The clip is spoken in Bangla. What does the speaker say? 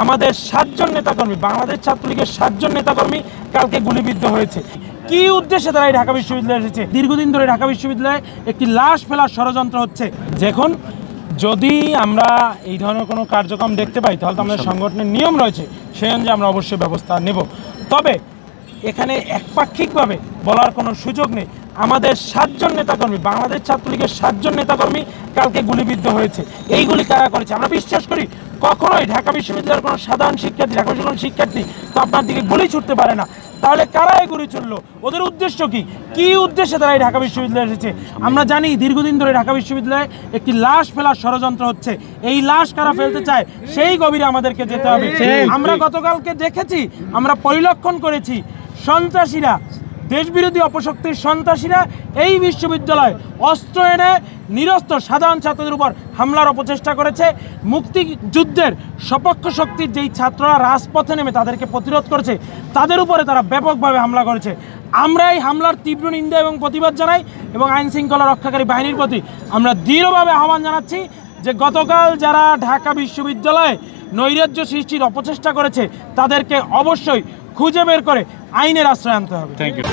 আমাদের 7 জন নেতাকর্মী, বাংলাদেশ ছাত্রলীগের 7 জন নেতাকর্মী কালকে গুলিবিদ্ধ হয়েছে। কি উদ্দেশ্যে তারা এই ঢাকা বিশ্ববিদ্যালয়ে এসেছে? দীর্ঘদিন ধরে ঢাকা বিশ্ববিদ্যালয়ে একটি লাশ ফেলার ষড়যন্ত্র হচ্ছে। দেখুন, যদি আমরা এই ধরনের কোনো কার্যক্রম দেখতে পাই তাহলে তো আমাদের সংগঠনের নিয়ম রয়েছে, সেই অনুযায়ী আমরা অবশ্যই ব্যবস্থা নেব। তবে এখানে একপাক্ষিকভাবে বলার কোনো সুযোগ নেই। আমাদের 7 জন নেতাকর্মী, বাংলাদেশ ছাত্রলীগের 7 জন নেতাকর্মী কালকে গুলিবিদ্ধ হয়েছে। এইগুলি কারা করেছে? আমরা বিশ্বাস করি কখনোই ঢাকা বিশ্ববিদ্যালয়ের কোনো সাধারণ শিক্ষার্থী, ঢাকা বিশ্ববিদ্যালয়ের শিক্ষার্থী তো আপনার দিকে গুলি ছুটতে পারে না। তাহলে কারা এই গুলি ছুটলো? ওদের উদ্দেশ্য কি? কি উদ্দেশ্যে তারা এই ঢাকা বিশ্ববিদ্যালয়ে এসেছে? আমরা জানি দীর্ঘদিন ধরে ঢাকা বিশ্ববিদ্যালয়ে একটি লাশ ফেলার ষড়যন্ত্র হচ্ছে। এই লাশ কারা ফেলতে চায় সেই গভীরে আমাদেরকে যেতে হবে। আমরা গতকালকে দেখেছি, আমরা পরিলক্ষণ করেছি, সন্ত্রাসীরা, দেশবিরোধী অপশক্তির সন্ত্রাসীরা এই বিশ্ববিদ্যালয়ে অস্ত্র এনে নিরস্ত্র সাধারণ ছাত্রদের উপর হামলার অপচেষ্টা করেছে। মুক্তিযুদ্ধের সপক্ষ শক্তির যেই ছাত্ররা রাজপথে নেমে তাদেরকে প্রতিরোধ করেছে, তাদের উপরে তারা ব্যাপকভাবে হামলা করেছে। আমরা এই হামলার তীব্র নিন্দা এবং প্রতিবাদ জানাই এবং আইন শৃঙ্খলা রক্ষাকারী বাহিনীর প্রতি আমরা দৃঢ়ভাবে আহ্বান জানাচ্ছি যে গতকাল যারা ঢাকা বিশ্ববিদ্যালয়ে নৈরাজ্য সৃষ্টির অপচেষ্টা করেছে তাদেরকে অবশ্যই খুঁজে বের করে আইনের আশ্রয় আনতে হবে। Thank you.